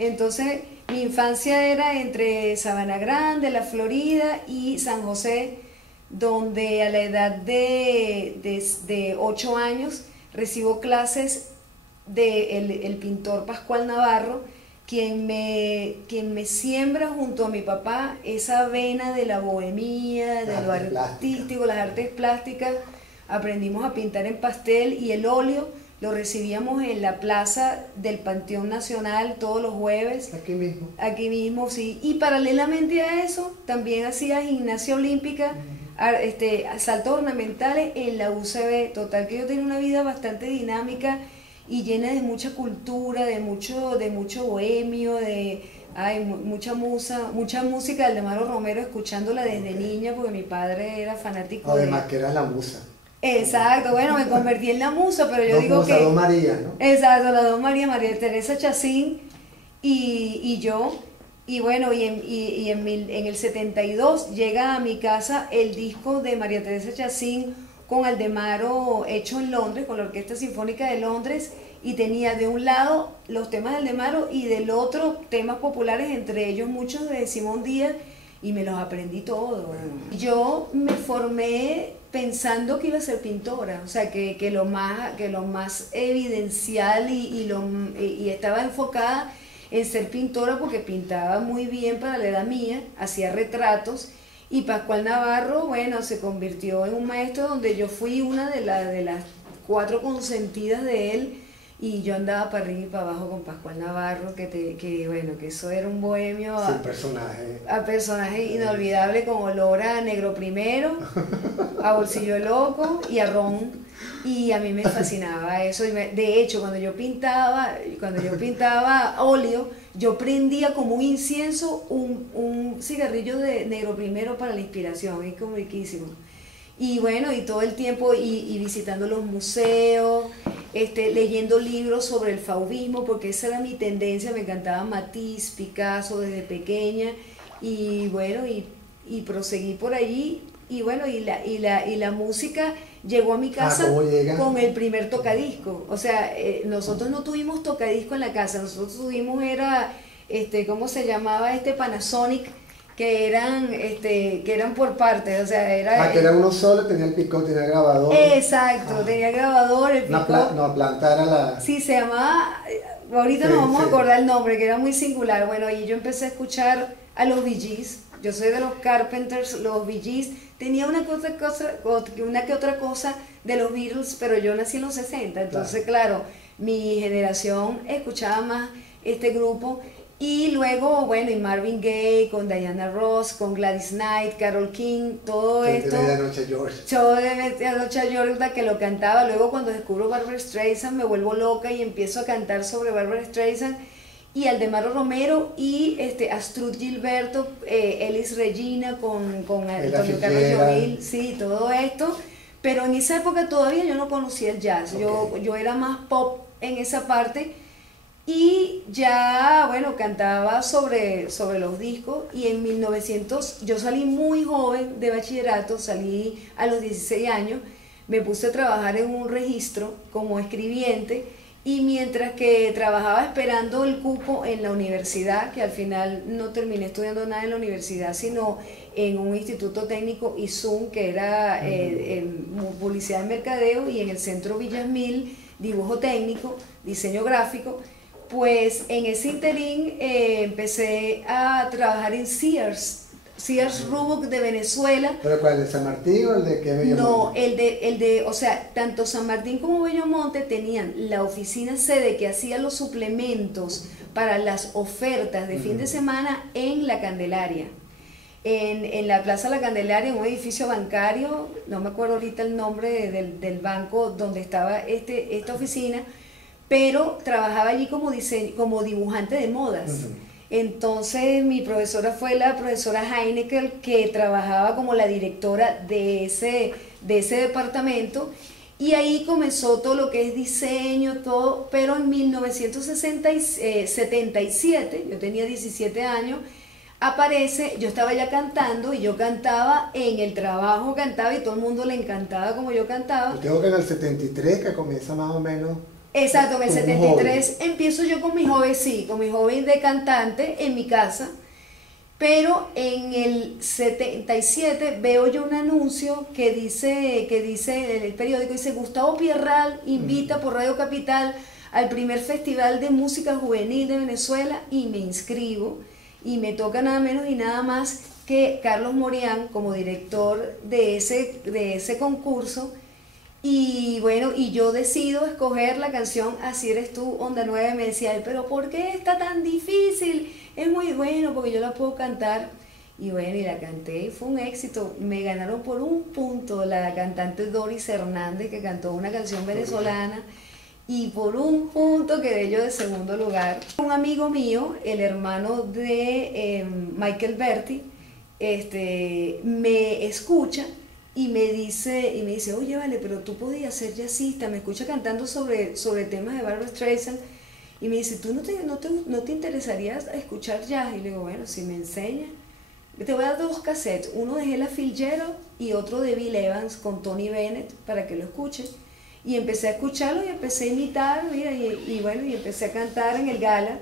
Entonces, mi infancia era entre Sabana Grande, la Florida y San José, donde a la edad de 8 años recibo clases de el pintor Pascual Navarro, quien me siembra junto a mi papá esa vena de la bohemia, de lo artístico, las artes plásticas. Aprendimos a pintar en pastel y el óleo lo recibíamos en la plaza del Panteón Nacional todos los jueves. Aquí mismo. Aquí mismo, sí. Y paralelamente a eso, también hacía gimnasia olímpica, saltos ornamentales en la UCB. Total que yo tenía una vida bastante dinámica y llena de mucha cultura, de mucho bohemio, mucha música de Aldemaro Romero, escuchándola desde niña, porque mi padre era fanático. Además que era la musa. Exacto, bueno, me convertí en la musa, pero yo digo que... Dos Marías, ¿no? Exacto, las dos Marías, María Teresa Chacín y yo. Y bueno, en el 72 llega a mi casa el disco de María Teresa Chacín con Aldemaro hecho en Londres, con la Orquesta Sinfónica de Londres, y tenía de un lado los temas de Aldemaro y del otro temas populares, entre ellos muchos de Simón Díaz, y me los aprendí todos. Yo me formé pensando que iba a ser pintora, o sea, que lo más evidencial y estaba enfocada en ser pintora, porque pintaba muy bien para la edad mía, hacía retratos. Y Pascual Navarro, bueno, se convirtió en un maestro donde yo fui una de las 4 consentidas de él, y yo andaba para arriba y para abajo con Pascual Navarro, que eso era un bohemio, sí, personaje. A personaje inolvidable, con olor a negro primero, a bolsillo loco y a ron. Y a mí me fascinaba eso. De hecho, cuando yo pintaba óleo, yo prendía como un incienso un cigarrillo de negro primero para la inspiración, es como riquísimo. Y bueno, y todo el tiempo y visitando los museos, leyendo libros sobre el fauvismo, porque esa era mi tendencia. Me encantaba Matisse, Picasso desde pequeña, y bueno, y proseguí por allí. Y bueno, y la música llegó a mi casa con el primer tocadisco. O sea, nosotros no tuvimos tocadisco en la casa, nosotros tuvimos, ¿cómo se llamaba? Panasonic, que eran por partes, o sea, que era uno solo, tenía el picot, tenía el grabador. Exacto, tenía grabador, el picot. No, planta era la... Sí, se llamaba, ahorita nos vamos a acordar el nombre, que era muy singular. Bueno, y yo empecé a escuchar a los Bee Gees. Yo soy de los Carpenters, los Bee Gees. Tenía una que otra cosa de los Beatles, pero yo nací en los 60, entonces claro, mi generación escuchaba más este grupo. Y luego, bueno, y Marvin Gaye, con Diana Ross, con Gladys Knight, Carole King, todo esto. De Medianoche George. Yo de Medianoche George, que lo cantaba. Luego, cuando descubro Barbra Streisand, me vuelvo loca y empiezo a cantar sobre Barbra Streisand y Aldemaro Romero y Astrud Gilberto, Elis Regina con Antonio Carlos Jobim, sí, todo esto. Pero en esa época todavía yo no conocía el jazz, yo era más pop en esa parte. Y ya, bueno, cantaba sobre los discos, y en 1900, yo salí muy joven de bachillerato, salí a los 16 años, me puse a trabajar en un registro como escribiente, y mientras que trabajaba esperando el cupo en la universidad, que al final no terminé estudiando nada en la universidad, sino en un instituto técnico ISUM, que era publicidad y mercadeo, y en el centro Villasmil, dibujo técnico, diseño gráfico. Pues en ese interín empecé a trabajar en Sears Roebuck de Venezuela. ¿Pero cuál, el de San Martín o el de qué Bellomonte? No, o sea, tanto San Martín como Bellomonte tenían la oficina sede que hacía los suplementos para las ofertas de fin de semana en La Candelaria. En la Plaza La Candelaria, en un edificio bancario, no me acuerdo ahorita el nombre del banco donde estaba esta oficina, pero trabajaba allí como dibujante de modas. Entonces mi profesora fue la profesora Heineken, que trabajaba como la directora de ese departamento, y ahí comenzó todo lo que es diseño, todo. Pero en 1977, yo tenía 17 años, yo estaba ya cantando, y yo cantaba en el trabajo, y todo el mundo le encantaba como yo cantaba. Yo tengo que en el 73, que comienza más o menos Exacto, en el Como un 73 empiezo yo con mi hobby, sí, con mi hobby de cantante en mi casa, pero en el 77 veo yo un anuncio que dice en el periódico, dice Gustavo Pierral invita por Radio Capital al primer festival de música juvenil de Venezuela y me inscribo y me toca nada menos y nada más que Carlos Morián como director de ese concurso. Y bueno, y yo decido escoger la canción Así eres tú, Onda Nueva, y me decía él, pero ¿por qué está tan difícil? Es muy bueno porque yo la puedo cantar. Y bueno, y la canté y fue un éxito. Me ganaron por un punto la cantante Doris Hernández, que cantó una canción venezolana, y por un punto quedé yo de segundo lugar. Un amigo mío, el hermano de Michael Berti, me escucha y me dice, oye, vale, pero tú podías ser jazzista, me escucha cantando sobre temas de Barbra Streisand, y me dice, ¿tú no te interesaría escuchar jazz? Y le digo, bueno, si me enseñas, te voy a dar 2 cassettes, uno de Ella Fitzgerald y otro de Bill Evans con Tony Bennett, para que lo escuches. Y empecé a escucharlo y empecé a imitar, mira, y bueno, y empecé a cantar en el Gala.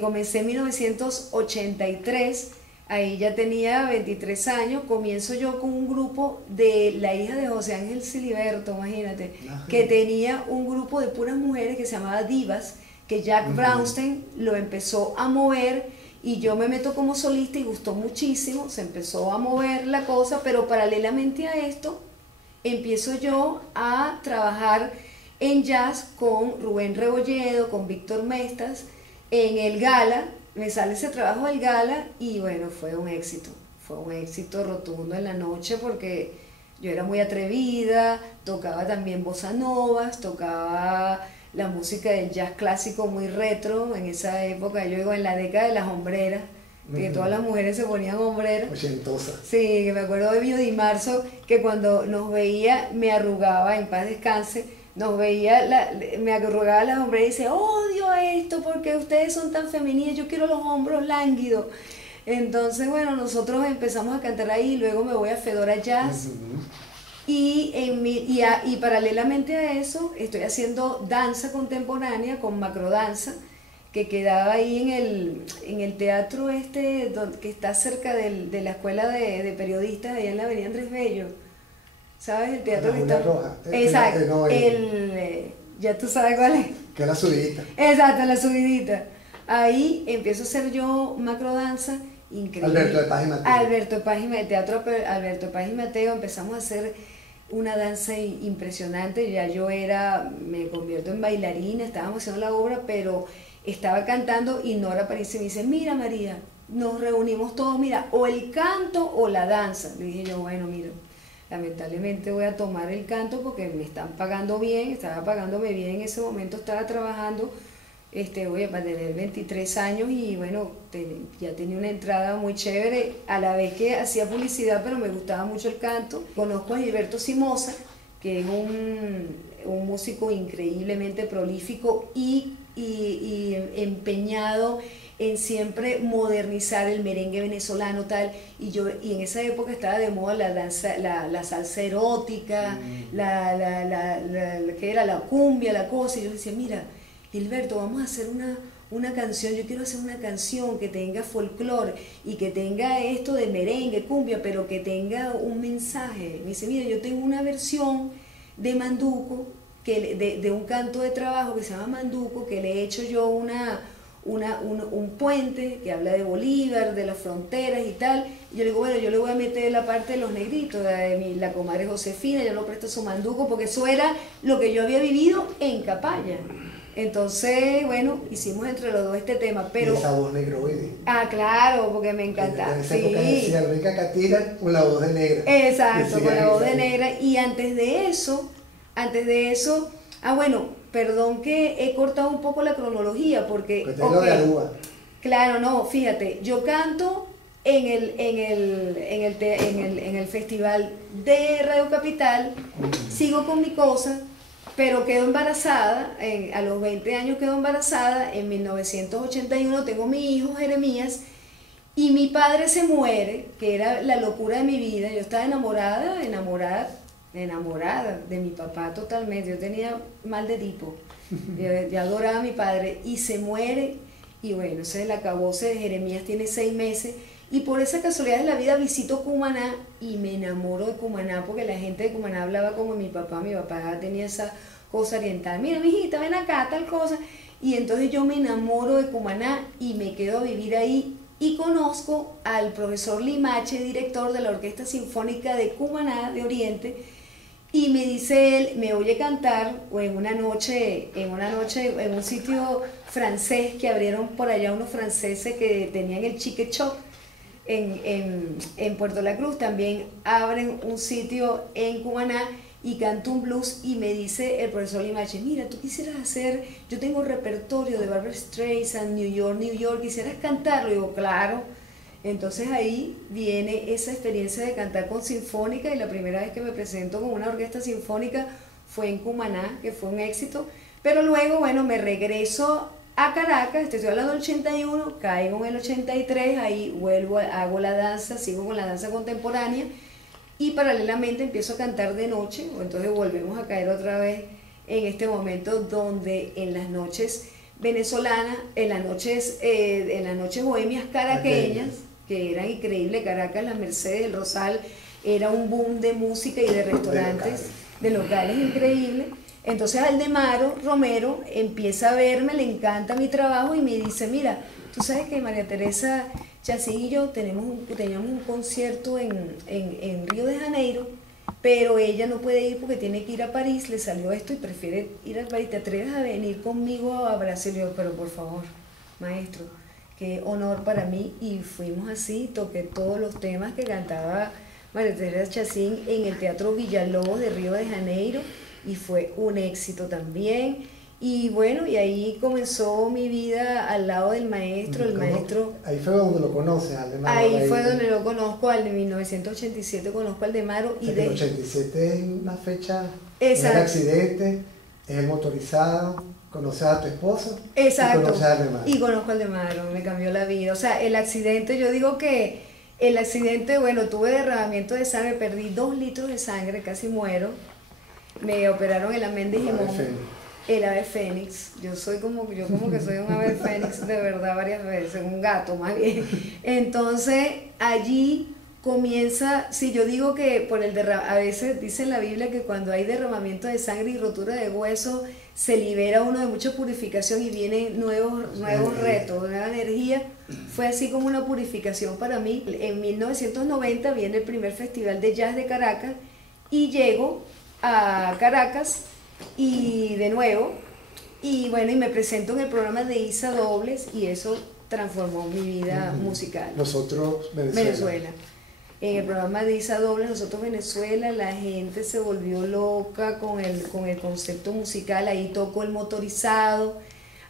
Comencé en 1983, ahí ya tenía 23 años, comienzo yo con un grupo de la hija de José Ángel Siliberto, imagínate, que tenía un grupo de puras mujeres que se llamaba Divas, que Jack Brownstein lo empezó a mover y yo me meto como solista y gustó muchísimo, se empezó a mover la cosa, pero paralelamente a esto empiezo yo a trabajar en jazz con Rubén Rebolledo, con Víctor Mestas, en el Gala. Me sale ese trabajo del Gala y bueno, fue un éxito rotundo en la noche porque yo era muy atrevida, tocaba también bossa novas, tocaba la música del jazz clásico muy retro en esa época, yo digo en la década de las hombreras, que todas las mujeres se ponían hombreras. Ochentosa. Sí, que me acuerdo de Bio Di Marzo, que cuando nos veía me arrugaba, en paz descanse, me arrugaba las hombreras y dice, odio esto porque ustedes son tan femeninas, yo quiero los hombros lánguidos. Entonces, bueno, nosotros empezamos a cantar ahí, luego me voy a Fedora Jazz. Y paralelamente a eso, estoy haciendo danza contemporánea con macrodanza, que quedaba ahí en el teatro que está cerca de la escuela de periodistas, allá en la avenida Andrés Bello. ¿Sabes? El teatro que está... Roja. Exacto, ya tú sabes cuál es. Que es la subidita. Exacto, la subidita. Ahí empiezo a hacer yo macrodanza, increíble. Alberto de Paz y Mateo. Alberto de Paz y Mateo, teatro Alberto de Paz y Mateo, empezamos a hacer una danza impresionante, ya me convierto en bailarina, estábamos haciendo la obra, pero estaba cantando y Nora París me dice, mira María, nos reunimos todos, mira, o el canto o la danza. Le dije yo, bueno, mira, lamentablemente voy a tomar el canto porque me están pagando bien, estaba pagándome bien en ese momento, estaba trabajando, oye, para tener 23 años y bueno, ya tenía una entrada muy chévere, a la vez que hacía publicidad, pero me gustaba mucho el canto. Conozco a Gilberto Simosa, que es un músico increíblemente prolífico y empeñado en siempre modernizar el merengue venezolano tal, y en esa época estaba de moda la danza, la salsa erótica, que era la cumbia, la cosa, y yo decía, mira, Gilberto, vamos a hacer una canción, yo quiero hacer una canción que tenga folclore y que tenga esto de merengue, cumbia, pero que tenga un mensaje. Me dice, mira, yo tengo una versión de Manduco, de un canto de trabajo que se llama Manduco, que le he hecho yo un puente que habla de Bolívar, de las fronteras y tal. Y yo le digo, bueno, yo le voy a meter la parte de los negritos, de la comadre Josefina, yo lo presto a su Manduco, porque eso era lo que yo había vivido en Capaya. Entonces, bueno, hicimos entre los dos este tema, pero... Y esa voz negroide. Ah, claro, porque me encanta. En esa época decía Rica Catira con la voz de negra. Exacto, con la voz de negra. Y antes de eso, bueno, perdón que he cortado un poco la cronología, porque... Pues tengo de Aruba. Claro, no, fíjate, yo canto en el festival de Radio Capital, sigo con mi cosa, pero quedo embarazada, a los 20 años quedo embarazada, en 1981 tengo mi hijo Jeremías, y mi padre se muere, que era la locura de mi vida. Yo estaba enamorada, enamorada de mi papá totalmente. Yo tenía mal de tipo, yo adoraba a mi padre y se muere. Y bueno, ese es el acabose de Jeremías, tiene 6 meses. Y por esa casualidad de la vida visito Cumaná y me enamoro de Cumaná porque la gente de Cumaná hablaba como mi papá tenía esa cosa oriental. Mira, mijita, ven acá, tal cosa. Y entonces yo me enamoro de Cumaná y me quedo a vivir ahí y conozco al profesor Limache, director de la Orquesta Sinfónica de Cumaná, de Oriente, y me dice él, me oye cantar en una noche en un sitio francés que abrieron por allá unos franceses que tenían el Chique Choc en Puerto La Cruz, también abren un sitio en Cumaná y canto un blues y me dice el profesor Limache, mira, tú quisieras hacer, yo tengo repertorio de Barbra Streisand, New York, ¿quisieras cantarlo? Y digo, claro. Entonces ahí viene esa experiencia de cantar con sinfónica y la primera vez que me presento con una orquesta sinfónica fue en Cumaná, que fue un éxito, pero luego, bueno, me regreso a Caracas, estoy hablando del 81, caigo en el 83, ahí vuelvo, hago la danza, sigo con la danza contemporánea y paralelamente empiezo a cantar de noche, entonces volvemos a caer otra vez en este momento donde en las noches venezolanas, en las noches bohemias caraqueñas, que eran increíbles, Caracas, la Mercedes, el Rosal, era un boom de música y de restaurantes, de locales increíbles. Entonces Aldemaro Romero empieza a verme, le encanta mi trabajo y me dice, mira, tú sabes que María Teresa Chacín y yo teníamos un concierto en Río de Janeiro, pero ella no puede ir porque tiene que ir a París, le salió esto y prefiere ir a París, ¿te atreves a venir conmigo a Brasil? Y yo, pero por favor, maestro, qué honor para mí. Y fuimos así, toqué todos los temas que cantaba María Teresa Chacín en el Teatro Villalobos de Río de Janeiro y fue un éxito también. Y bueno, y ahí comenzó mi vida al lado del maestro, Ahí fue donde lo conoces, Aldemaro. Ahí fue donde lo conozco, al de 1987 conozco a Aldemaro. Y el 87 es una fecha, exacto, el accidente, es el motorizado, conoces a tu esposo. Exacto, y conoces a Aldemaro. Y conozco a Aldemaro, me cambió la vida. O sea, el accidente, yo digo que el accidente, bueno, tuve derramamiento de sangre, perdí 2 litros de sangre, casi muero. Me operaron el amén de Gimón. El ave fénix, yo como que soy un ave fénix de verdad varias veces, un gato más bien. Entonces allí comienza, si yo digo que por a veces dice en la Biblia que cuando hay derramamiento de sangre y rotura de huesos se libera uno de mucha purificación y vienen nuevos retos, nueva energía. Fue así como una purificación para mí. En 1990 viene el primer festival de jazz de Caracas y llego a Caracas y de nuevo, y bueno, y me presento en el programa de Isa Dobles y eso transformó mi vida musical. Nosotros, Venezuela. En el programa de Isa Dobles, nosotros Venezuela, la gente se volvió loca con el concepto musical. Ahí tocó el motorizado,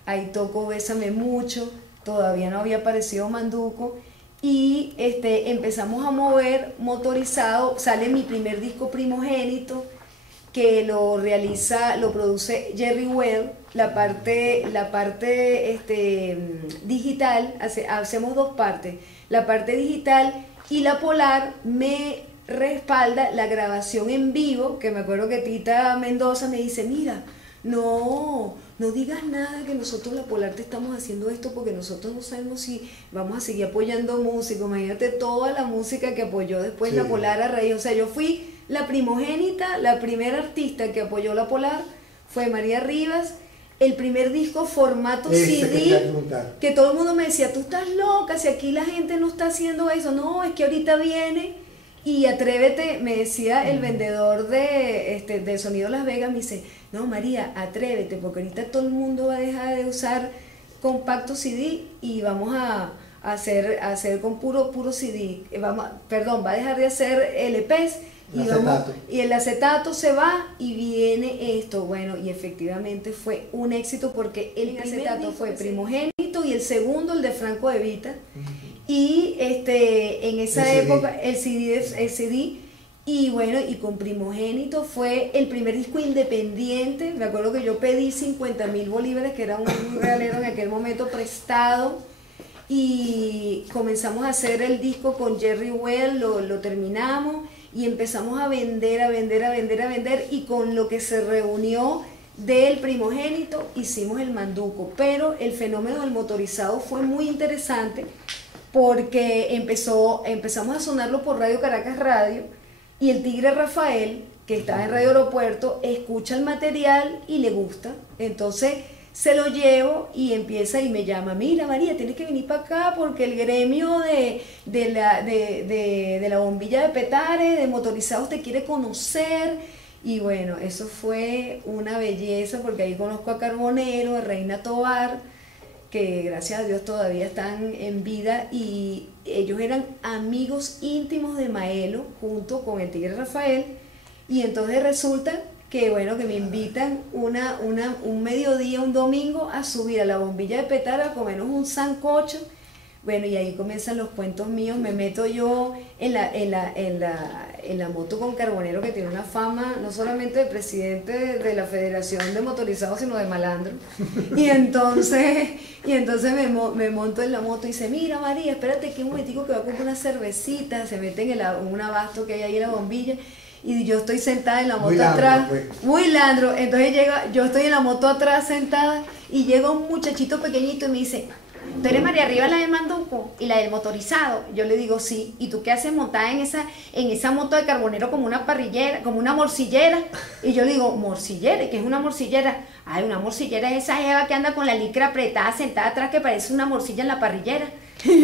ahí tocó Bésame Mucho, todavía no había aparecido Manduco. Y empezamos a mover motorizado, sale mi primer disco Primogénito, que lo produce Jerry Well, la parte digital, hacemos 2 partes, la parte digital y la Polar me respalda la grabación en vivo, que me acuerdo que Tita Mendoza me dice, mira, no digas nada que nosotros la Polar te estamos haciendo esto porque nosotros no sabemos si vamos a seguir apoyando músicos. Imagínate toda la música que apoyó después la Polar a raíz, o sea, yo fui la primogénita, la primera artista que apoyó la Polar fue María Rivas. El primer disco formato CD, que todo el mundo me decía, tú estás loca, si aquí la gente no está haciendo eso. No, es que ahorita viene y atrévete, me decía el vendedor de Sonido Las Vegas, me dice, no María, atrévete, porque ahorita todo el mundo va a dejar de usar compacto CD y vamos a hacer con puro CD, va a dejar de hacer LPs. Y el acetato se va y viene esto. Bueno, y efectivamente fue un éxito porque el acetato fue Primogénito y el segundo el de Franco De Vita. Y en esa época el CD, y bueno, y con Primogénito fue el primer disco independiente. Me acuerdo que yo pedí 50.000 bolívares, que era un realero en aquel momento prestado, y comenzamos a hacer el disco con Jerry Well, lo terminamos. y empezamos a vender, a vender, a vender, a vender, y con lo que se reunió del primogénito hicimos el manduco. Pero el fenómeno del motorizado fue muy interesante porque empezamos a sonarlo por Radio Caracas Radio, y el Tigre Rafael, que estaba en Radio Aeropuerto, escucha el material y le gusta. Entonces se lo llevo y empieza y me llama: mira María, tienes que venir para acá porque el gremio de la bombilla de Petare, de motorizados, te quiere conocer. Y bueno, eso fue una belleza porque ahí conozco a Carbonero, a Reina Tovar, que gracias a Dios todavía están en vida, y ellos eran amigos íntimos de Maelo junto con el Tigre Rafael. Y entonces resulta que bueno, que me invitan un mediodía, un domingo, a subir a la bombilla de Petare a comernos un sancocho. Bueno, y ahí comienzan los cuentos míos. Me meto yo en la moto con Carbonero, que tiene una fama no solamente de presidente de la Federación de Motorizados, sino de malandro. Y entonces me monto en la moto y dice: mira María, espérate que un momentico que voy a comprar una cervecita. Se mete en un abasto que hay ahí en la bombilla, y yo estoy sentada en la moto atrás, muy landro. Entonces yo estoy en la moto atrás sentada, y llega un muchachito pequeñito y me dice: ¿tú eres María Rivas, la del manduco y la del motorizado? Yo le digo: sí. ¿Y tú qué haces montada en esa moto de Carbonero como una parrillera, como una morcillera? Y yo le digo: ¿morcillera? ¿Qué es una morcillera? Ay, una morcillera es esa jeva que anda con la licra apretada sentada atrás, que parece una morcilla en la parrillera. Y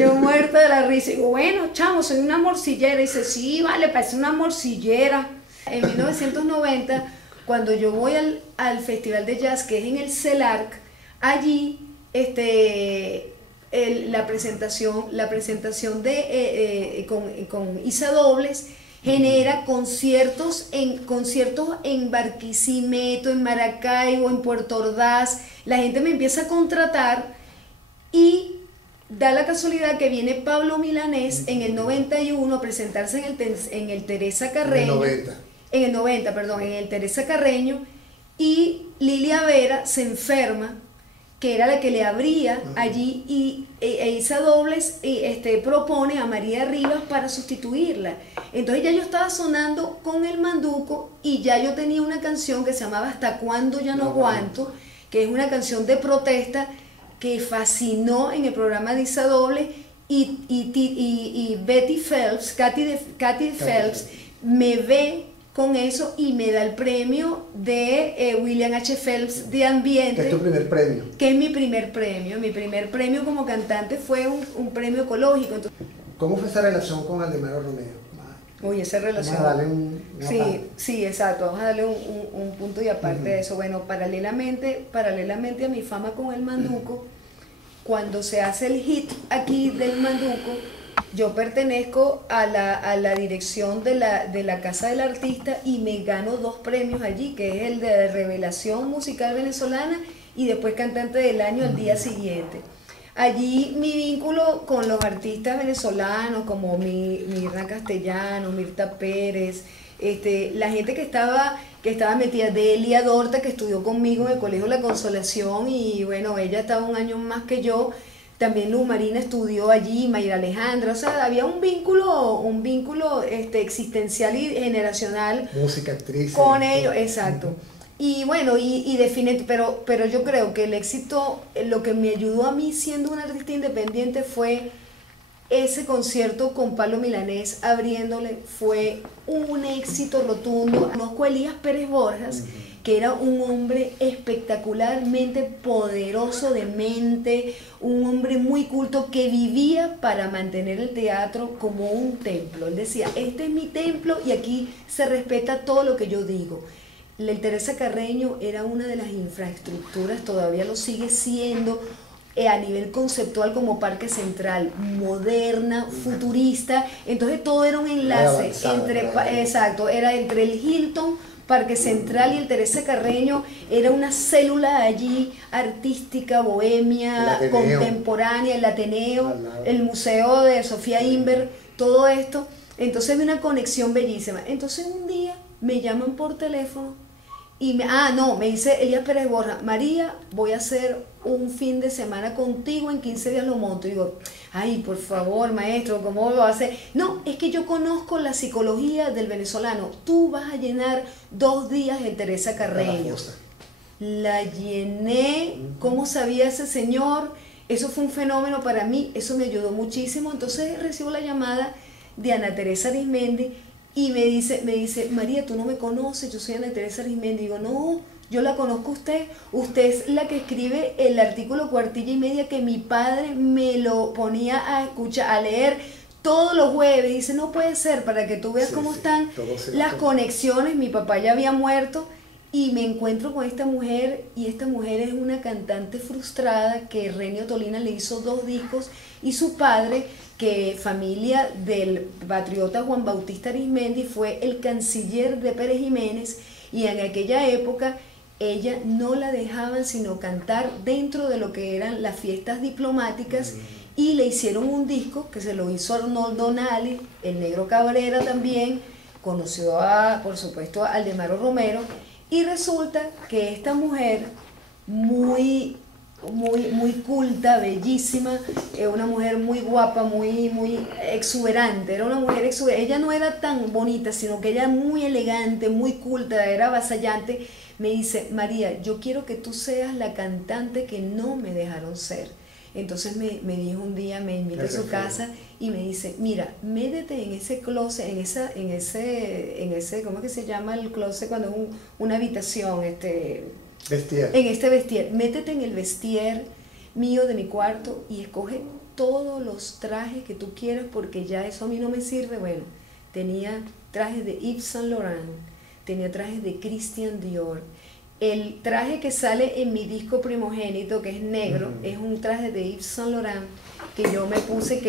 yo muerta de la risa, y digo: bueno, chamo, soy una morcillera. Y dice: sí, vale, parece una morcillera. En 1990, cuando yo voy al Festival de Jazz, que es en el CELARC, allí la presentación con Isa Dobles genera conciertos en Barquisimeto, en Maracaibo, en Puerto Ordaz. La gente me empieza a contratar, y da la casualidad que viene Pablo Milanés en el 91 a presentarse en el Teresa Carreño. En el 90, perdón, en el Teresa Carreño, y Lilia Vera se enferma, que era la que le abría allí, y Isa Dobles propone a María Rivas para sustituirla. Entonces ya yo estaba sonando con el manduco, y ya yo tenía una canción que se llamaba ¿Hasta cuándo ya no aguanto?, que es una canción de protesta que fascinó en el programa de Isa Dobles, y Betty Phelps, Katy Phelps, me ve con eso y me da el premio de William H. Phelps de Ambiente. ¿Qué es tu primer premio? Que es mi primer premio. Mi primer premio como cantante fue un premio ecológico. Entonces, ¿cómo fue esa relación con Aldemaro Romero? Oye, esa relación. Vamos a darle sí, exacto. Vamos a darle un punto y aparte de eso. Bueno, paralelamente a mi fama con el manduco, cuando se hace el hit aquí del manduco, yo pertenezco a la dirección de la Casa del Artista, y me gano 2 premios allí, que es el de Revelación Musical Venezolana y después Cantante del Año al día siguiente. Allí mi vínculo con los artistas venezolanos como Mirna Castellano, Mirta Pérez, la gente que estaba metida, Delia Dorta, que estudió conmigo en el Colegio La Consolación, y bueno, ella estaba un año más que yo. También Luz Marina estudió allí, Mayra Alejandra, o sea, había un vínculo existencial y generacional. Música, actriz. Con ellos, exacto. Y bueno, pero yo creo que el éxito, lo que me ayudó a mí siendo una artista independiente, fue ese concierto con Pablo Milanés abriéndole. Fue un éxito rotundo. Conozco a Elías Pérez Borjas, que era un hombre espectacularmente poderoso de mente, un hombre muy culto, que vivía para mantener el teatro como un templo. Él decía: este es mi templo y aquí se respeta todo lo que yo digo. El Teresa Carreño era una de las infraestructuras, todavía lo sigue siendo, a nivel conceptual, como Parque Central, moderna, futurista. Entonces todo era un enlace era entre el Hilton, Parque Central y el Teresa Carreño. Era una célula allí artística, bohemia, contemporánea, el Ateneo, el Museo de Sofía Inver, todo esto. Entonces había una conexión bellísima. Entonces un día me llaman por teléfono No, me dice Elías Pérez Borja, María, voy a hacer un fin de semana contigo, en 15 días lo monto. Y digo, ay, por favor, maestro, ¿cómo lo va a hacer? No, es que yo conozco la psicología del venezolano. Tú vas a llenar 2 días de Teresa Carreño. La llené, ¿cómo sabía ese señor? Eso fue un fenómeno para mí, eso me ayudó muchísimo. Entonces recibo la llamada de Ana Teresa Arizmendi y me dice, María, tú no me conoces, yo soy Ana Teresa Arizmendi. Digo, no, yo la conozco a usted es la que escribe el artículo Cuartilla y Media que mi padre me lo ponía a escuchar, a leer todos los jueves. Dice, no puede ser, para que tú veas cómo están las conexiones. Mi papá ya había muerto y me encuentro con esta mujer, y esta mujer es una cantante frustrada que Renio Tolina le hizo 2 discos, y su padre, que familia del patriota Juan Bautista Arizmendi, fue el canciller de Pérez Jiménez, y en aquella época ella no la dejaban sino cantar dentro de lo que eran las fiestas diplomáticas, y le hicieron un disco que se lo hizo Arnoldo Nali, el Negro Cabrera también, conoció por supuesto a Aldemaro Romero, y resulta que esta mujer muy culta, bellísima, una mujer muy guapa, muy exuberante, era una mujer exuberante. Ella no era tan bonita, sino que ella muy elegante, muy culta, era avasallante. Me dice, María, yo quiero que tú seas la cantante que no me dejaron ser. Entonces me dijo un día, me invita a su casa y me dice, mira, métete en ese closet, en ese, ¿cómo es que se llama el closet cuando es una habitación? Vestier. En este vestier, métete en el vestier mío de mi cuarto y escoge todos los trajes que tú quieras, porque ya eso a mí no me sirve. Bueno, tenía trajes de Yves Saint Laurent, tenía trajes de Christian Dior. El traje que sale en mi disco Primogénito, que es negro, es un traje de Yves Saint Laurent que yo me puse,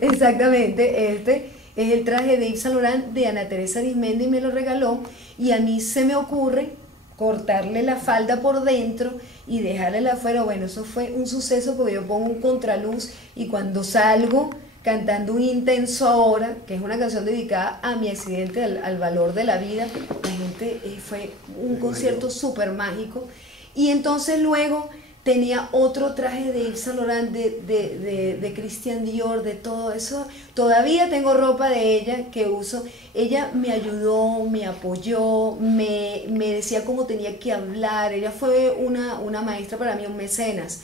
exactamente, este es el traje de Yves Saint Laurent de Ana Teresa Arizmendi, y me lo regaló, y a mí se me ocurre cortarle la falda por dentro y dejarla afuera. Bueno, eso fue un suceso, porque yo pongo un contraluz y cuando salgo cantando Un Intenso Ahora, que es una canción dedicada a mi accidente, al valor de la vida, la gente, fue un concierto súper mágico. Y entonces luego tenía otro traje de Yves Saint Laurent, de Christian Dior, de todo eso. Todavía tengo ropa de ella que uso. Ella me ayudó, me apoyó, me decía cómo tenía que hablar. Ella fue una maestra para mí, un mecenas.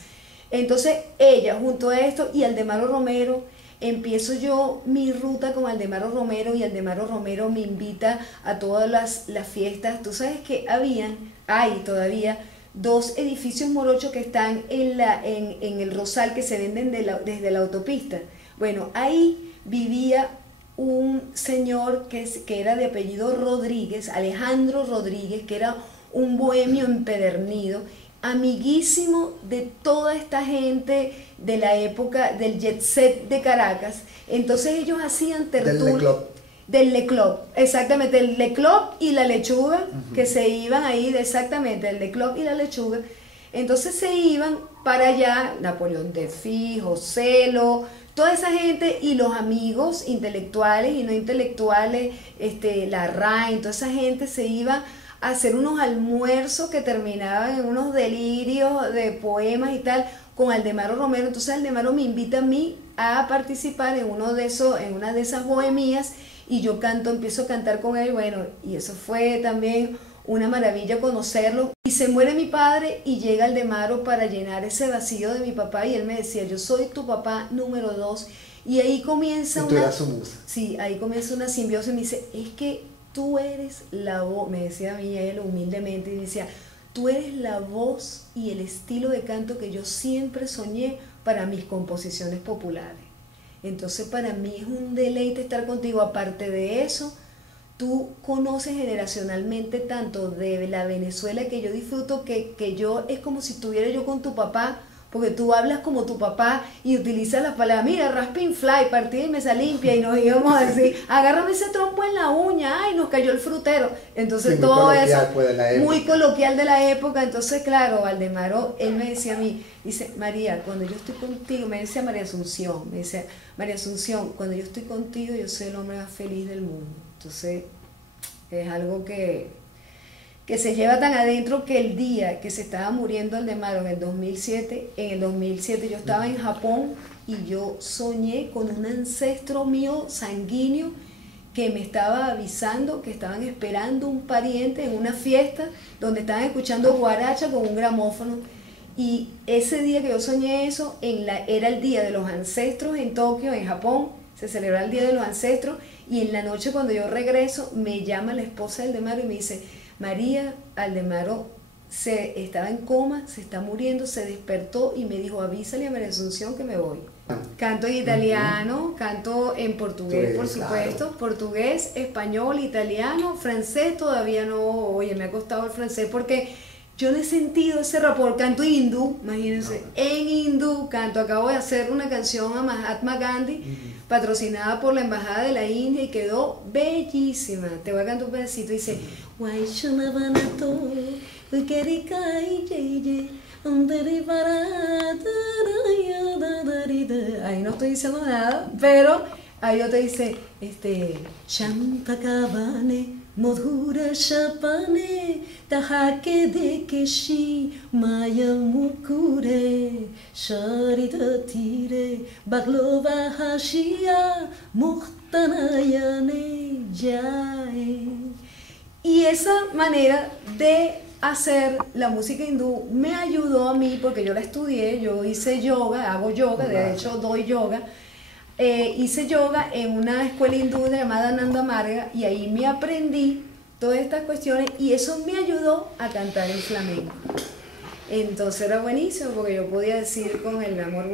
Entonces ella, junto a esto, y Aldemaro Romero, empiezo yo mi ruta con Aldemaro Romero, y Aldemaro Romero me invita a todas las fiestas. Tú sabes que hay todavía 2 edificios morochos que están en el Rosal, que se venden desde la autopista. Bueno, ahí vivía un señor que era de apellido Rodríguez, Alejandro Rodríguez, que era un bohemio empedernido, amiguísimo de toda esta gente de la época del jet set de Caracas. Entonces ellos hacían tertulias del Le Club, exactamente, el Le Club y la Lechuga, que se iban ahí, exactamente, el Le Club y la Lechuga. Entonces se iban para allá, Napoleón Defi, Joselo, toda esa gente, y los amigos intelectuales y no intelectuales, Larraín, toda esa gente se iba a hacer unos almuerzos que terminaban en unos delirios de poemas y tal, con Aldemaro Romero. Entonces Aldemaro me invita a mí a participar en una de esas bohemias, y yo empiezo a cantar con él. Bueno, y eso fue también una maravilla conocerlo. Y se muere mi padre y llega Aldemaro para llenar ese vacío de mi papá, y él me decía, yo soy tu papá número 2, y ahí comienza su musa. Sí, ahí comienza una simbiosis. Me dice, es que tú eres la voz, me decía a mí él humildemente, y me decía, tú eres la voz y el estilo de canto que yo siempre soñé para mis composiciones populares. Entonces para mí es un deleite estar contigo. Aparte de eso, tú conoces generacionalmente tanto de la Venezuela que yo disfruto, que yo es como si estuviera yo con tu papá, porque tú hablas como tu papá y utilizas las palabras, mira, rasping fly, partida y mesa limpia, y nos íbamos a decir, agárrame ese trompo en la uña, ay, nos cayó el frutero. Entonces sí, todo eso, pues, muy coloquial de la época. Entonces, claro, Aldemaro, él me decía a mí, dice, María, cuando yo estoy contigo, me decía María Asunción, cuando yo estoy contigo, yo soy el hombre más feliz del mundo. Entonces, es algo que que se lleva tan adentro que el día que se estaba muriendo Aldemaro en el 2007 yo estaba en Japón y yo soñé con un ancestro mío sanguíneo que me estaba avisando que estaban esperando un pariente en una fiesta donde estaban escuchando guaracha con un gramófono. Y ese día que yo soñé eso, era el Día de los Ancestros en Tokio, en Japón, se celebra el Día de los Ancestros, y en la noche cuando yo regreso me llama la esposa de Aldemaro y me dice: María, Aldemaro estaba en coma, se está muriendo, se despertó y me dijo: avísale a María Asunción que me voy. Canto en italiano, canto en portugués, por supuesto, claro. Portugués, español, italiano, francés todavía no. Oye, me ha costado el francés porque yo no he sentido ese rapport. Canto en hindú, imagínense, en hindú canto. Acabo de hacer una canción a Mahatma Gandhi, patrocinada por la Embajada de la India, y quedó bellísima. Te voy a cantar un pedacito, dice: ahí no estoy diciendo nada, pero ahí otro dice, Champakavane, Modhura Shapane, Tahake de Keshi, Maya Mukure, Sharita Tire, Baglova Hashia, Muhtanayane, Jae. Y esa manera de hacer la música hindú me ayudó a mí porque yo la estudié, yo hice yoga, hago yoga, de hecho doy yoga, hice yoga en una escuela hindú llamada Nanda Marga y ahí me aprendí todas estas cuestiones y eso me ayudó a cantar en flamenco. Entonces era buenísimo porque yo podía decir con el amor,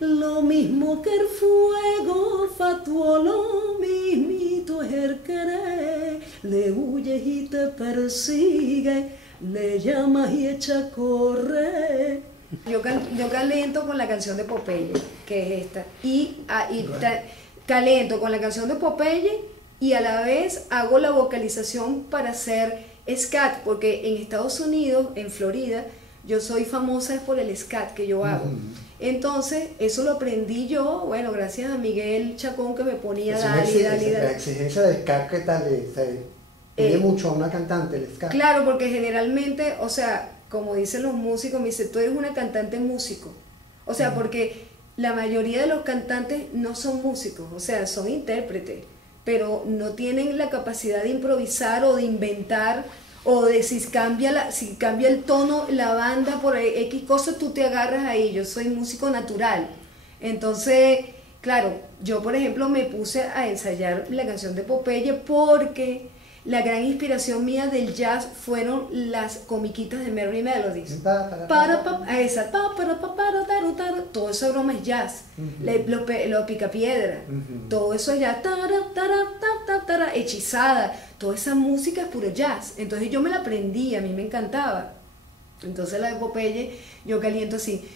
lo mismo que el fuego fatuo, lo mismito es el querer, le huyes y te persigue, le llamas y echa a correr. Yo calento con la canción de Popeye, que es esta, calento con la canción de Popeye y a la vez hago la vocalización para hacer scat, porque en Estados Unidos, en Florida, yo soy famosa por el scat que yo hago. Entonces, eso lo aprendí yo, bueno, gracias a Miguel Chacón que me ponía dale. La exigencia del scat, ¿qué tal es? Pide mucho a una cantante el scat. Claro, porque generalmente, o sea, como dicen los músicos, me dicen, tú eres una cantante músico. O sea, porque la mayoría de los cantantes no son músicos, o sea, son intérpretes, pero no tienen la capacidad de improvisar o de inventar, o de si cambia el tono, la banda, por X cosas, tú te agarras ahí. Yo soy músico natural. Entonces, claro, yo por ejemplo me puse a ensayar la canción de Popeye porque la gran inspiración mía del jazz fueron las comiquitas de Merry Melodies. Todo esa broma es jazz. Lo picapiedra, todo eso es jazz. Hechizada, toda esa música es puro jazz. Entonces yo me la aprendí, a mí me encantaba. Entonces la de Popeye yo caliento así.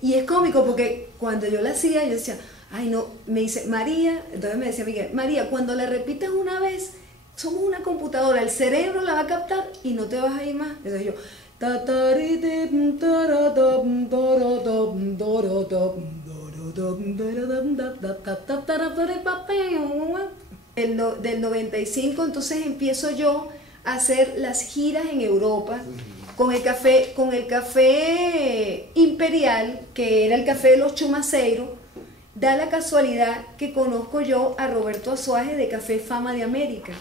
Y es cómico porque cuando yo la hacía, yo decía, ay no, me dice María, entonces me decía Miguel, María, cuando la repitas una vez, somos una computadora, el cerebro la va a captar y no te vas a ir más. Entonces yo, del 95 entonces empiezo yo a hacer las giras en Europa con el café Imperial, que era el café de los Chumaceiros. Da la casualidad que conozco yo a Roberto Azuaje de Café Fama de América.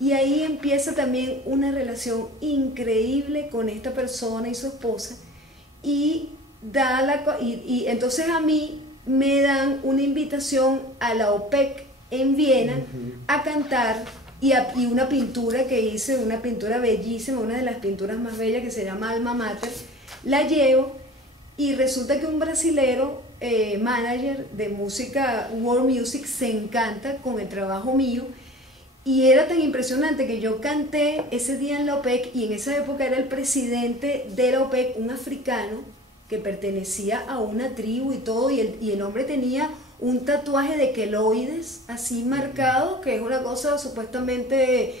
Y ahí empieza también una relación increíble con esta persona y su esposa. Y entonces a mí me dan una invitación a la OPEC en Viena a cantar y una pintura que hice, una pintura bellísima, una de las pinturas más bellas que se llama Alma Mater. La llevo y resulta que un brasilero manager de música, world music, se encanta con el trabajo mío. Y era tan impresionante que yo canté ese día en la OPEC y en esa época era el presidente de la OPEC, un africano que pertenecía a una tribu y todo, y el hombre tenía un tatuaje de queloides así marcado, que es una cosa supuestamente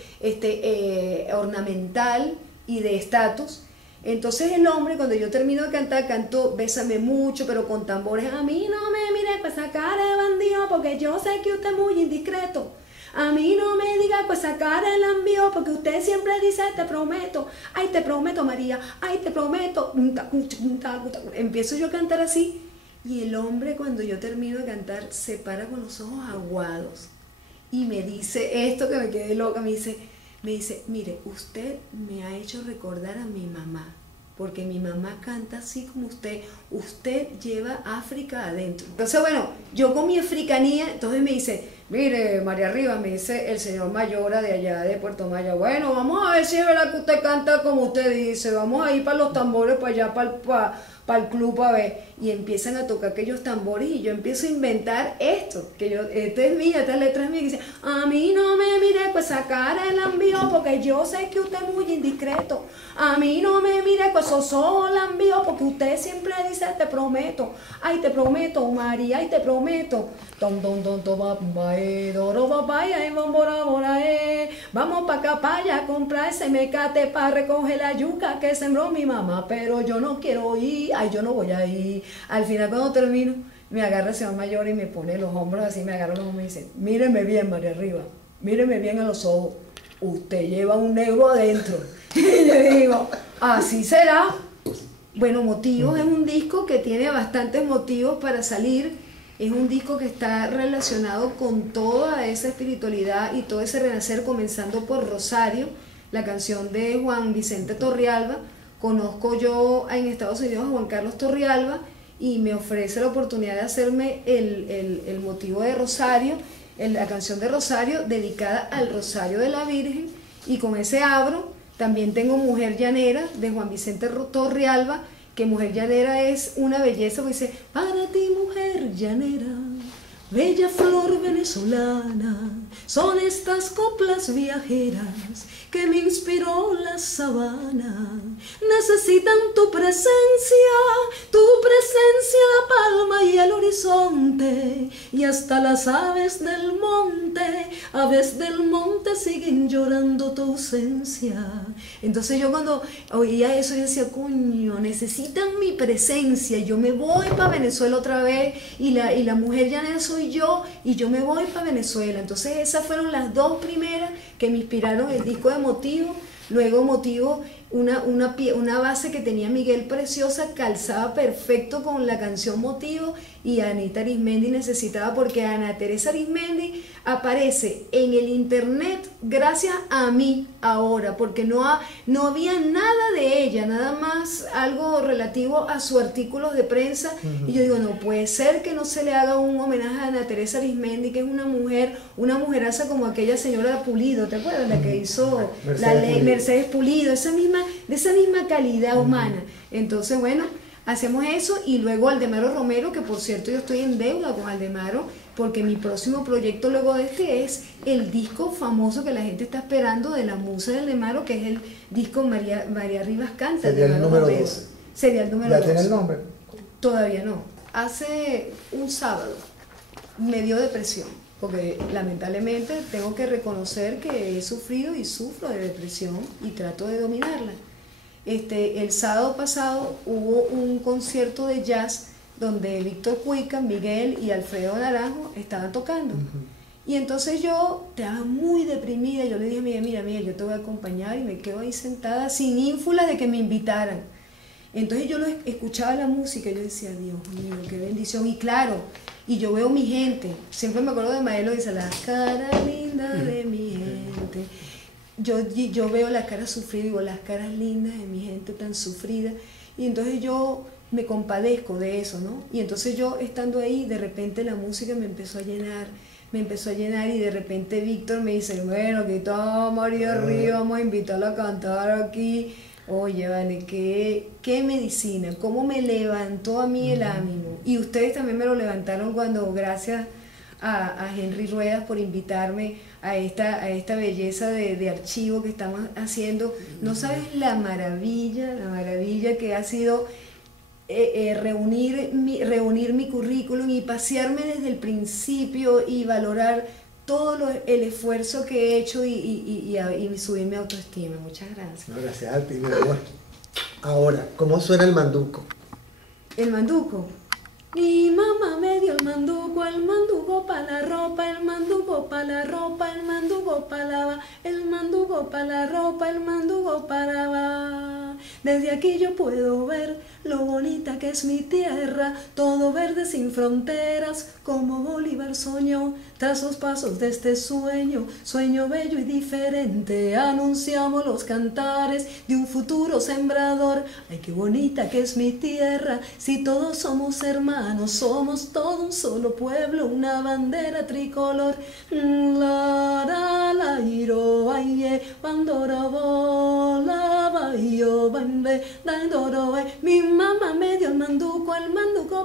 ornamental y de estatus. Entonces el hombre, cuando yo termino de cantar, canto Bésame mucho, pero con tambores. A mí no me mire con esa cara de bandido, porque yo sé que usted es muy indiscreto. A mí no me diga con esa cara de lambio, porque usted siempre dice te prometo. Ay, te prometo, María. Ay, te prometo. Empiezo yo a cantar así. Y el hombre, cuando yo termino de cantar, se para con los ojos aguados y me dice esto que me quedé loca, me dice, mire, usted me ha hecho recordar a mi mamá, porque mi mamá canta así como usted lleva África adentro. Entonces, bueno, yo con mi africanía, entonces me dice, mire, María Rivas, me dice el señor Mayora de allá de Puerto Maya, bueno, vamos a ver si es verdad que usted canta como usted dice, vamos a ir para los tambores, para allá, para el club a ver, y empiezan a tocar aquellos tambores y yo empiezo a inventar esto, esta es mía, esta letra es mía, que dice, a mí no me mire pues esa cara el envío, porque yo sé que usted es muy indiscreto, a mí no me mire pues esos ojos la envío, porque usted siempre dice te prometo, ay te prometo María, ay te prometo, vamos pa' acá para allá a comprar ese mecate para recoger la yuca que sembró mi mamá, pero yo no quiero ir, ay yo no voy a ir. Al final cuando termino, me agarra el señor Mayor y me pone los hombros así, me agarra los hombros y dice, míreme bien María Rivas, míreme bien a los ojos, usted lleva un negro adentro. Y yo digo, así será. Bueno, Motivos es un disco que tiene bastantes motivos para salir. Es un disco que está relacionado con toda esa espiritualidad y todo ese renacer, comenzando por Rosario, la canción de Juan Vicente Torrealba. Conozco yo en Estados Unidos a Juan Carlos Torrealba y me ofrece la oportunidad de hacerme el motivo de Rosario, la canción de Rosario dedicada al Rosario de la Virgen, y con ese abro. También tengo Mujer Llanera de Juan Vicente Torrealba, que Mujer Llanera es una belleza, porque dice, para ti mujer llanera, bella flor venezolana, son estas coplas viajeras que me inspiró la sabana. Necesitan tu presencia, la palma y el horizonte, y hasta las aves del monte siguen llorando tu ausencia. Entonces yo cuando oía eso yo decía, coño, necesitan mi presencia, yo me voy para Venezuela otra vez, y la mujer llanera soy yo, y yo me voy para Venezuela. Entonces esas fueron las dos primeras que me inspiraron el disco de Motivo. Luego Motivo, una base que tenía Miguel Preciosa, calzaba perfecto con la canción Motivo, y Anita Arismendi necesitaba, porque Ana Teresa Arismendi aparece en el internet gracias a mí ahora, porque no había nada de ella, nada más algo relativo a sus artículos de prensa. Y yo digo, no puede ser que no se le haga un homenaje a Ana Teresa Arismendi, que es una mujeraza como aquella señora Pulido, ¿te acuerdas? La que hizo la ley Mercedes Pulido, de esa misma calidad humana. Entonces, bueno, hacemos eso. Y luego Aldemaro Romero, que por cierto yo estoy en deuda con Aldemaro, porque mi próximo proyecto luego de este es el disco famoso que la gente está esperando de la musa de Aldemaro, que es el disco María Rivas Canta. Sería el número 12. Sería el número 12. ¿Ya tiene el nombre? Todavía no. Hace un sábado me dio depresión, porque lamentablemente tengo que reconocer que he sufrido y sufro de depresión y trato de dominarla. El sábado pasado hubo un concierto de jazz donde Víctor Cuica, Miguel y Alfredo Naranjo estaban tocando. Y entonces yo estaba muy deprimida. Yo le dije a Miguel, mira, yo te voy a acompañar, y me quedo ahí sentada sin ínfulas de que me invitaran. Entonces yo escuchaba la música y yo decía, Dios mío, qué bendición. Y claro, y yo veo mi gente, siempre me acuerdo de Maelo, dice, las caras lindas de mi gente. Yo veo las caras sufridas, digo, las caras lindas de mi gente tan sufrida, y entonces yo me compadezco de eso, ¿no? Y entonces yo estando ahí, de repente la música me empezó a llenar, y de repente Víctor me dice, bueno, aquí está María Rivas, vamos a invitarla a cantar aquí. Oye, vale, qué medicina, cómo me levantó a mí el ánimo. Y ustedes también me lo levantaron cuando, gracias a Henry Ruedas por invitarme a esta belleza de archivo que estamos haciendo. No sabes la maravilla que ha sido reunir mi currículum y pasearme desde el principio y valorar todo el esfuerzo que he hecho y subir mi autoestima. Muchas gracias. No, gracias a ti, mi amor. Ahora, ¿cómo suena el manduco? El manduco. Mi mamá me dio el manduco pa' la ropa, el manduco pa' la ropa, el manduco pa' la el manduco pa' la ropa, el manduco pa' la. Desde aquí yo puedo ver lo bonita que es mi tierra, todo verde sin fronteras, como Bolívar soñó. Tras los pasos de este sueño, sueño bello y diferente, anunciamos los cantares de un futuro sembrador. Ay, qué bonita que es mi tierra, si todos somos hermanos, somos todo un solo pueblo, una bandera tricolor. La la la iro aye, bandoro la bayo bambe, dandoro. Mi mamá me dio el manduco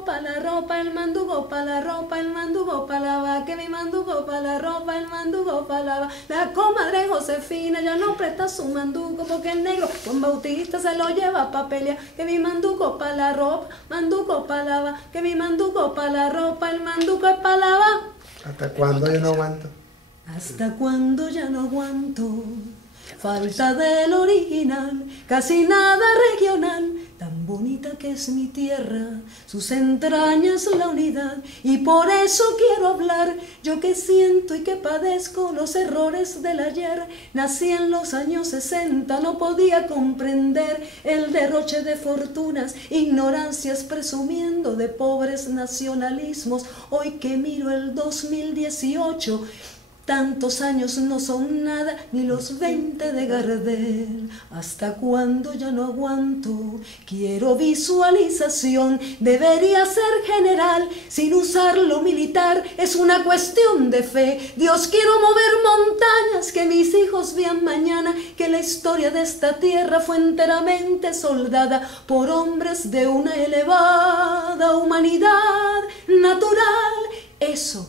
pa' la ropa, el manduco pa' la ropa, el manduco pa' la va, que mi manduco pa' la ropa, el manduco pa' la va. La comadre Josefina ya no presta su manduco porque el negro Juan Bautista se lo lleva pa' pelear. Que mi manduco pa' la ropa, manduco pa' la va, que mi manduco pa' la ropa, el manduco es pa' la va. ¿Hasta cuándo yo no aguanto? Hasta cuando ya no aguanto. Falta del original, casi nada regional, tan bonita que es mi tierra, sus entrañas la unidad, y por eso quiero hablar, yo que siento y que padezco los errores del ayer. Nací en los años 60, no podía comprender el derroche de fortunas, ignorancias presumiendo de pobres nacionalismos. Hoy que miro el 2018, tantos años no son nada, ni los 20 de Gardel. ¿Hasta cuándo ya no aguanto? Quiero visualización, debería ser general, sin usar lo militar, es una cuestión de fe. Dios, quiero mover montañas, que mis hijos vean mañana que la historia de esta tierra fue enteramente soldada por hombres de una elevada humanidad natural. Eso,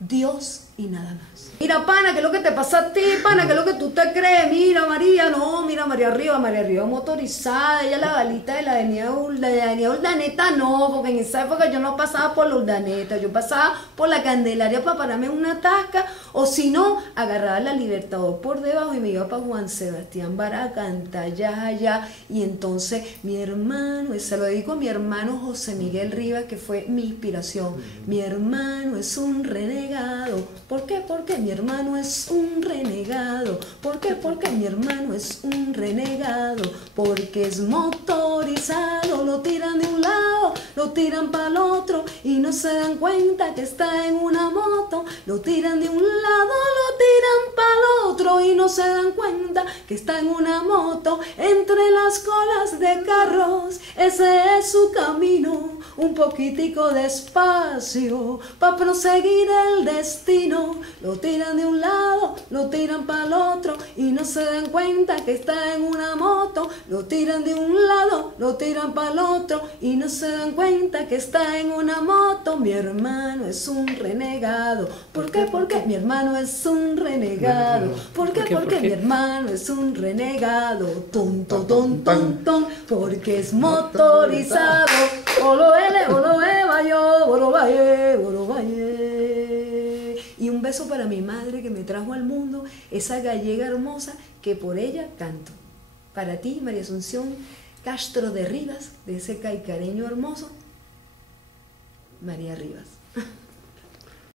Dios y nada más. Mira, pana, ¿qué es lo que te pasa a ti, pana? ¿Qué es lo que tú te crees? Mira, María, no, mira, María Arriba motorizada, ella la balita de la avenida Urdaneta, no, porque en esa época yo no pasaba por la Urdaneta, yo pasaba por la Candelaria para pararme en una tasca, o si no, agarraba la Libertador por debajo y me iba para Juan Sebastián Baracanta, allá, y entonces mi hermano, se lo dedico a mi hermano José Miguel Rivas, que fue mi inspiración. Mi hermano es un renegado. ¿Por qué? Porque mi hermano es un renegado. ¿Por qué? Porque mi hermano es un renegado. Porque es motorizado, lo tiran de un lado, lo tiran para el otro y no se dan cuenta que está en una moto. Lo tiran de un lado, lo tiran para el otro y no se dan cuenta que está en una moto. Entre las colas de carros, ese es su camino, un poquitico despacio para proseguir el destino. Lo tiran de un lado, lo tiran para el otro y no se dan cuenta que está en una moto. Lo tiran de un lado, lo tiran para el otro y no se dan cuenta que está en una moto. Mi hermano es un renegado. ¿Por qué? Porque mi hermano es un renegado. ¿Por qué? Porque mi hermano es un renegado. Tonto, ton, ton, ton, porque es motorizado. Olo ele, bayo, olo vaye, olo vaye. Y un beso para mi madre que me trajo al mundo, esa gallega hermosa que por ella canto. Para ti, María Asunción Castro de Rivas, de ese caicareño hermoso, María Rivas.